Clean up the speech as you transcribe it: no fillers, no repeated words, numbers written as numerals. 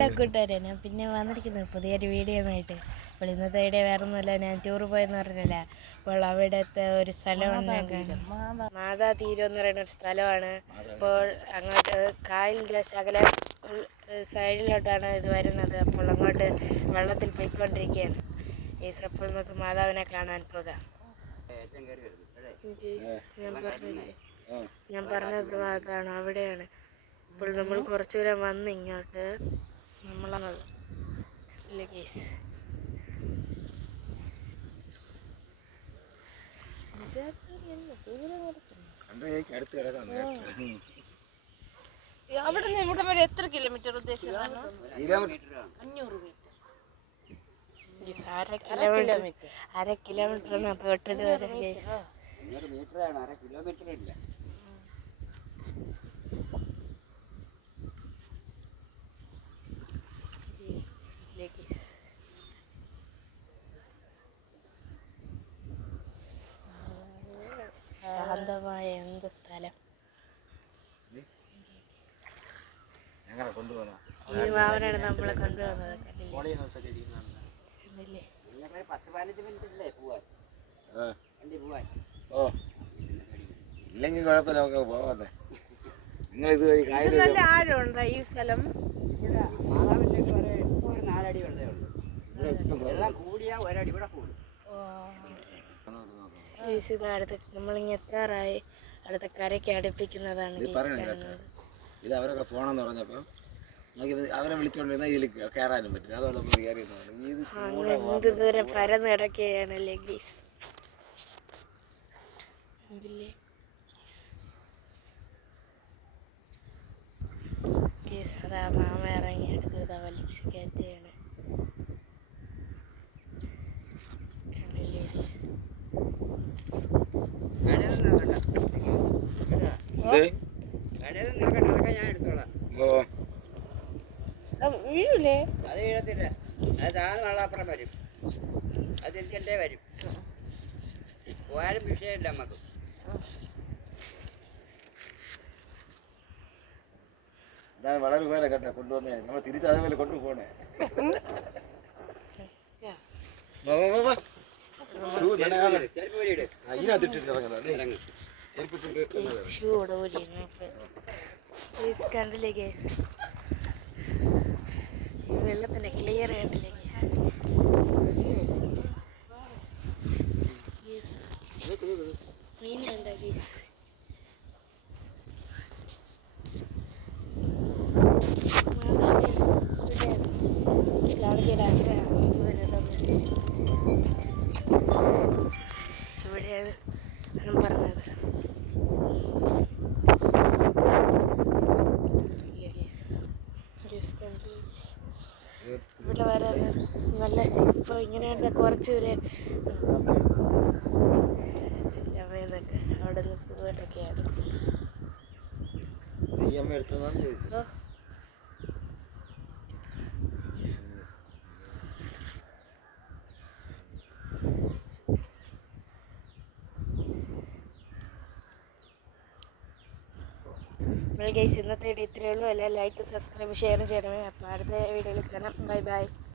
കൂട്ടുകാരെ ഞാൻ പിന്നെ വന്നിരിക്കുന്നത് പുതിയൊരു വീഡിയോ ആയിട്ട്. അപ്പോൾ ഇന്നത്തെ വീഡിയോ വേറെ ഒന്നുമല്ല, ഞാൻ ടൂർ പോയെന്ന് പറഞ്ഞില്ല. അപ്പോൾ അവിടുത്തെ ഒരു സ്ഥലമാണ്, മാതാ തീരം എന്ന് പറയുന്ന ഒരു സ്ഥലമാണ്. അപ്പോൾ അങ്ങോട്ട് കായലിൻ്റെ ശകല സൈഡിലോട്ടാണ് ഇത് വരുന്നത്. അപ്പോൾ അങ്ങോട്ട് വെള്ളത്തിൽ പോയിക്കൊണ്ടിരിക്കുകയാണ്. അപ്പോൾ നമുക്ക് മാതാവിനെ കാണാൻ പോകാം. ഞാൻ പറഞ്ഞത് അതാണ്, അവിടെയാണ്. ഇപ്പോൾ നമ്മൾ കുറച്ചു ദൂരം വന്ന് ഇങ്ങോട്ട് നമ്മളത് അവിടെ നിന്ന് ഇവിടെ വരെ എത്ര കിലോമീറ്റർ ഉദ്ദേശിച്ചത്? 500 മീറ്റർ. അര കിലോമീറ്റർ തൊട്ടത് വരെ. ശാന്തമായ എന്ത് സ്ഥലം! ഈ മാവനാണ് നമ്മളെ കൊണ്ടുവന്നത്. ഇല്ലെങ്കിൽ കുഴപ്പമില്ല, നമുക്ക് പോവാതെ. നല്ല ആഴമുണ്ടോ ഈ സ്ഥലം? ഒരു 4 അടി വെള്ളമേ ഉള്ളൂ. വെള്ളം കൂടിയാ ഒരടി കൂടെ കൂടും. അടുത്ത് നമ്മളിങ്ങ് എത്താറായി. അടുത്ത കരയ്ക്ക് അടുപ്പിക്കുന്നതാണ് ഇത്. അവരൊക്കെ പോണെന്ന് പറഞ്ഞപ്പോൾ അവരെ വിളിച്ചോണ്ടിരുന്ന ഇതിൽ കയറാനും പറ്റില്ല. അതോടെ നമ്മൾ കയറി എന്ത് ദൂരം പരന്ന് കിടക്കുകയാണല്ലേ ഗീസ്. അതാ മാമ ഇറങ്ങി എടുത്തത് വലിച്ച് കയറ്റുകയാണ്. വീഴൂലേ? അത് വീഴത്തില്ല. അത് താന്ന് വെള്ളാപ്പുറം വരും. അത് തിരിച്ചേ വരും. പോയാലും വിഷയമില്ല നമുക്ക്. വളരെ ഉപകാരം കേട്ടോ കൊണ്ടുവന്നേ. നമ്മൾ തിരിച്ച് അതേപോലെ കൊണ്ടുപോണേ. കണ്ടില്ലേ വെള്ളത്തിന്റെ ക്ലിയർ കണ്ടില്ലേ മീൻ കണ്ട ഗീസ്. ഇവിടെയാണ് ഞാൻ പറഞ്ഞത്. ഇവിടെ വരാൻ നല്ല ഇപ്പോൾ ഇങ്ങനെയുണ്ട്. കുറച്ച് ദൂരെ അമ്മയെന്നൊക്കെ അവിടെ നിന്ന് പോയിട്ടൊക്കെയാണ്. ഗൈസ്, ഇന്നത്തെ വീഡിയോ ഇത്രയേ ഉള്ളൂ. എല്ലാം ലൈക്ക്, സബ്സ്ക്രൈബ്, ഷെയർ ചെയ്യണമേ. അപ്പോൾ അടുത്ത വീഡിയോയിൽ കാണാം. Bye bye.